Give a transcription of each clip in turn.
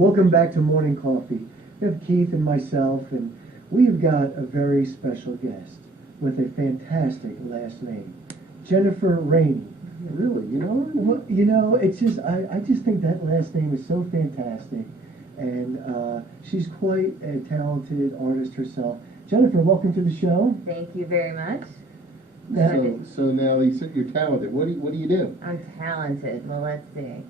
Welcome back to Morning Coffee. We have Keith and myself, and we've got a very special guest with a fantastic last name, Jennifer Rainey. Really, you know her? Well, it's just I just think that last name is so fantastic, and she's quite a talented artist herself. Jennifer, welcome to the show. Thank you very much. So now you said you're talented. What do you do? I'm talented. Well, let's see.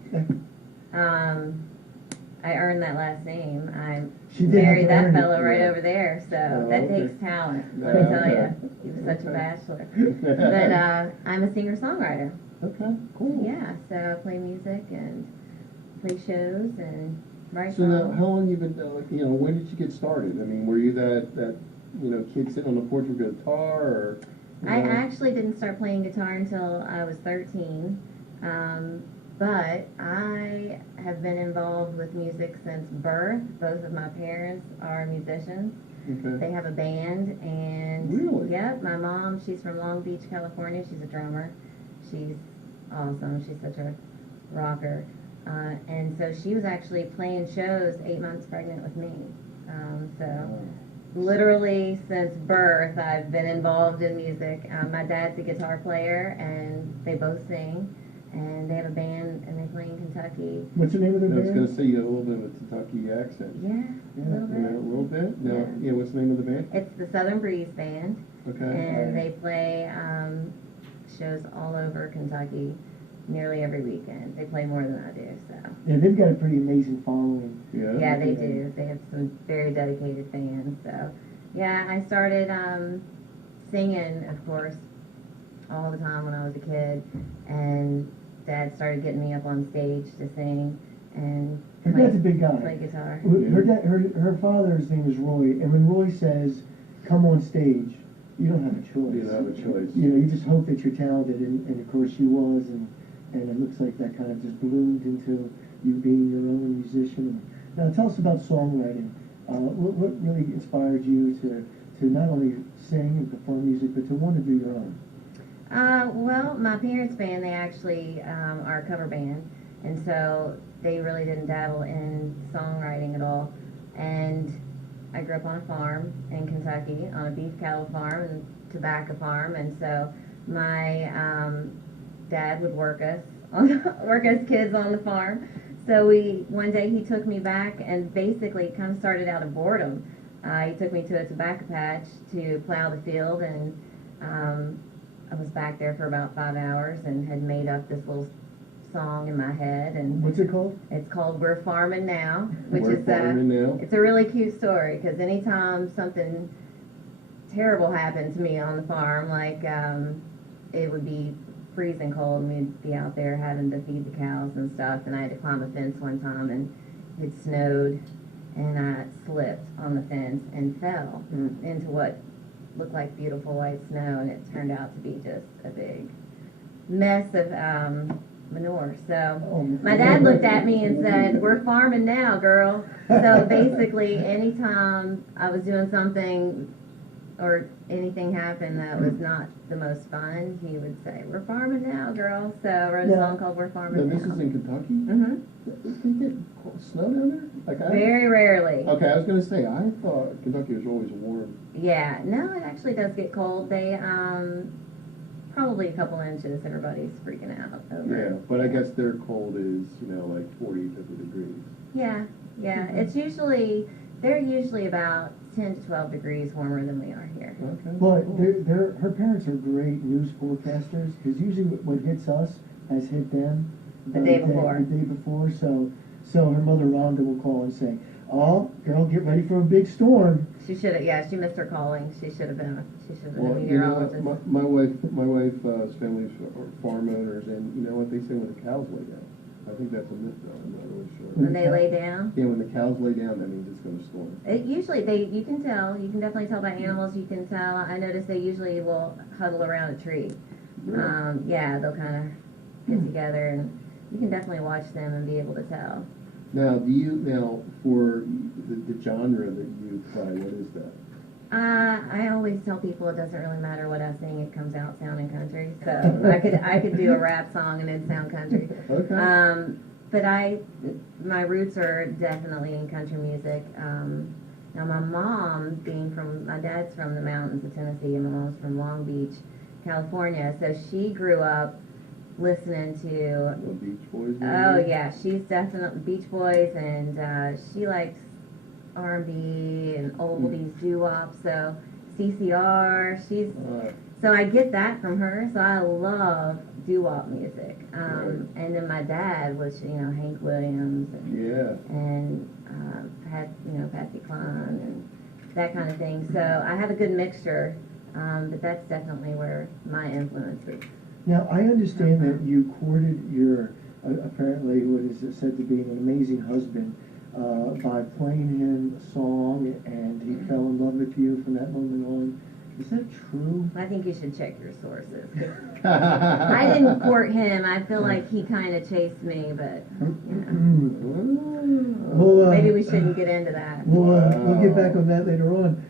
I earned that last name. I married that fellow right over there, so that takes talent. Let me tell you, he was such a bachelor. But I'm a singer-songwriter. Okay, cool. Yeah, so I play music and play shows and write So now, songs. how long you been? When did you get started? I mean, were you that kid sitting on the porch with a guitar, or? I actually didn't start playing guitar until I was 13. But I have been involved with music since birth. Both of my parents are musicians. Okay. They have a band, and Really? Yep, my mom, she's from Long Beach, California. She's a drummer. She's awesome. She's such a rocker. And so she was actually playing shows 8 months pregnant with me. Literally since birth, I've been involved in music. My dad's a guitar player, and they both sing. And they have a band, and they play in Kentucky. What's the name of the I was band? going to say you have a little bit of a Kentucky accent. Yeah, a little bit. A little bit? No, Yeah. what's the name of the band? It's the Southern Breeze Band, Okay. and they play shows all over Kentucky nearly every weekend. They play more than I do, so. Yeah, they've got a pretty amazing following. Yeah, they do. They have some very dedicated fans, so. Yeah, I started singing, of course, all the time when I was a kid, and Dad started getting me up on stage to sing and Her dad's a big guy. play guitar. Her father's name is Roy, and when Roy says, "Come on stage," you don't have a choice. You don't have a choice. You just hope that you're talented, and of course she was, and it looks like that kind of just bloomed into you being your own musician. Now tell us about songwriting. What really inspired you to not only sing and perform music, but to want to do your own? Well, my parents' band, they actually are a cover band, and so they really didn't dabble in songwriting at all. And I grew up on a farm in Kentucky, on a beef cattle farm and tobacco farm, and so my dad would work us kids on the farm. So one day he took me back, and basically it kind of started out of boredom. He took me to a tobacco patch to plow the field, and I was back there for about 5 hours and had made up this little song in my head. And what's it called? It's called "We're Farming Now," which We're is Farming Now. It's a really cute story, because anytime something terrible happened to me on the farm, like it would be freezing cold, and we'd be out there having to feed the cows and stuff, and I had to climb a fence one time, and it snowed, and I slipped on the fence and fell into what looked like beautiful white snow, and it turned out to be just a big mess of manure. So my dad looked at me and said, "We're farming now, girl." So basically, anytime I was doing something or anything happened that was not the most fun, he would say, "We're farming now, girl." So I wrote a song called "We're Farming Now, Now." this is in Kentucky? Mm-hmm. They get snow down there? Very rarely. Okay, I was going to say, I thought Kentucky was always warm. Yeah, no, it actually does get cold. They, probably a couple inches, everybody's freaking out over. Yeah, but I guess their cold is, like 40, 50 degrees. Yeah. They're usually about 10 to 12 degrees warmer than we are here. Okay. But her parents are great news forecasters, because usually what hits us has hit them The day before. The day before. So her mother Rhonda will call and say, "Oh, girl, get ready for a big storm." She should have. Yeah, she missed her calling. She should have been a Well, meteorologist. my wife's family's are farm owners, and you know what they say when the cows lay down? I think that's a myth, though. I'm not really sure. When they lay down. Yeah, when the cows lay down, that means it's going to storm. It usually you can tell. You can definitely tell by animals. You can tell. I notice they usually will huddle around a tree. Really? Yeah, they'll kind of get together, and you can definitely watch them and be able to tell. Now, for the genre that you play, what is that? I always tell people it doesn't really matter what I sing; it comes out sounding country. So I could do a rap song and it'd sound country. Okay. but my roots are definitely in country music. Now my mom, my dad's from the mountains of Tennessee and my mom's from Long Beach, California, so she grew up listening to, The Beach Boys. oh maybe? yeah, she's definitely Beach Boys, and she likes R&B and oldies, doo-wop, so CCR, so I get that from her, so I love doo-wop music. Right. And then my dad was, Hank Williams and Patsy Cline and that kind of thing. So I have a good mixture, but that's definitely where my influence is. Now, I understand that you courted your, apparently what is said to be an amazing husband by playing him a song, and he fell in love with you from that moment on. Is that true? I think you should check your sources. I didn't court him. I feel like he kind of chased me, but Well, maybe we shouldn't get into that. We'll get back on that later on.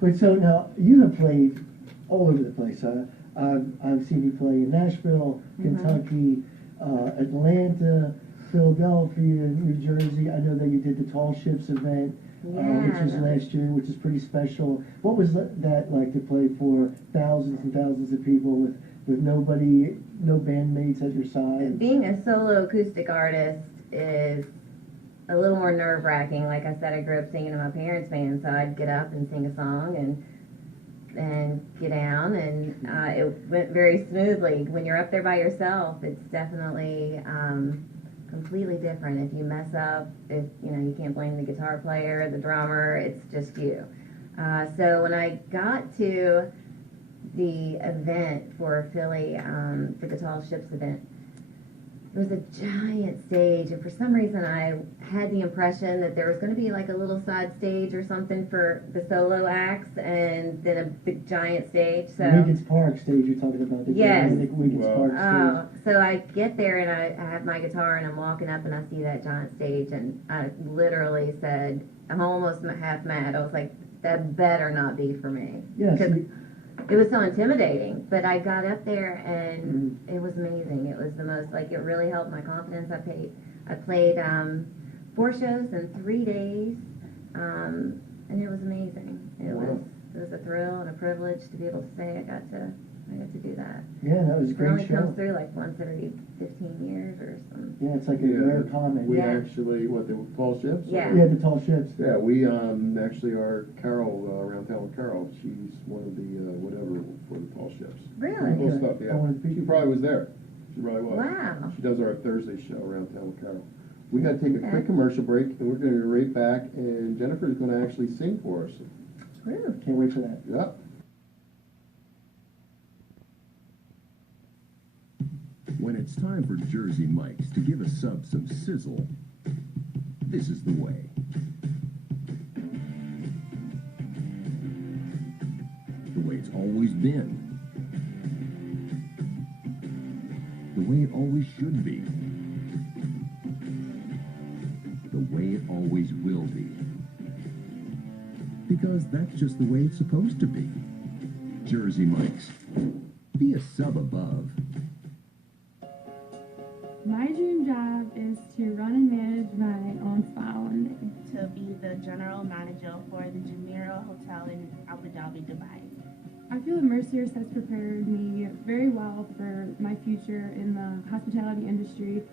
But so now you have played all over the place. I've seen you play in Nashville, Kentucky, Atlanta, Philadelphia, New Jersey. I know that you did the Tall Ships event, which was last year, which is pretty special. What was that like to play for thousands and thousands of people with nobody, no bandmates at your side? Being a solo acoustic artist is a little more nerve-wracking. Like I said, I grew up singing in my parents' band, so I'd get up and sing a song and get down, and it went very smoothly. When you're up there by yourself, it's definitely completely different. If you mess up, you can't blame the guitar player, the drummer, it's just you. So when I got to the event for Philly, the Tall Ships event, it was a giant stage, and for some reason I had the impression that there was going to be like a little side stage or something for the solo acts, and then a big giant stage. So Wiggins Park stage you're talking about. Yes. Wiggins Park stage. So I get there and I have my guitar and I'm walking up and I see that giant stage, and I literally said, I'm almost half mad. I was like, that better not be for me. Yes. It was so intimidating, but I got up there and it was amazing. It was the most, like, it really helped my confidence. I played 4 shows in 3 days, and it was amazing. It was a thrill and a privilege to be able to say I got to do that. Yeah, that was a It great only show. comes through like once every 15 years or something. Yeah, it's like a rare comment. We Yeah. actually, they were Tall Ships? Yeah. Yeah, the Tall Ships. Yeah, we actually, our Carol, around town with Carol, she's one of the, whatever, for the Tall Ships. Really? Cool stuff, I yeah. wanted to be- She probably was there. She probably was. Wow. She does our Thursday show around town with Carol. We gotta take a Okay. quick commercial break, and we're gonna be right back, and Jennifer's gonna actually sing for us. Woo. Can't wait for that. Yep. When it's time for Jersey Mike's to give a sub some sizzle, this is the way. The way it's always been. The way it always should be. The way it always will be. Because that's just the way it's supposed to be. Jersey Mike's. Be a sub above. My dream job is to run and manage my own spa one day. To be the general manager for the Jumeirah Hotel in Abu Dhabi, Dubai. I feel that Mercier's has prepared me very well for my future in the hospitality industry.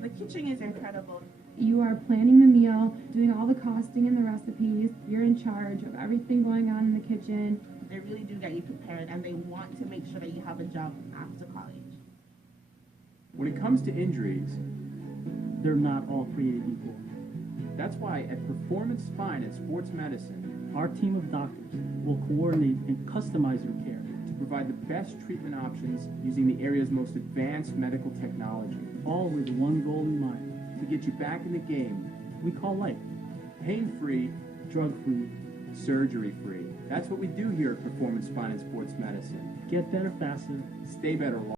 The kitchen is incredible. You are planning the meal, doing all the costing and the recipes. You're in charge of everything going on in the kitchen. They really do get you prepared, and they want to make sure that you have a job after college. When it comes to injuries, they're not all created equal. That's why at Performance Spine and Sports Medicine, our team of doctors will coordinate and customize your care to provide the best treatment options using the area's most advanced medical technology. All with one goal in mind, to get you back in the game we call life. Pain-free, drug-free, surgery-free. That's what we do here at Performance Spine and Sports Medicine. Get better faster. Stay better longer.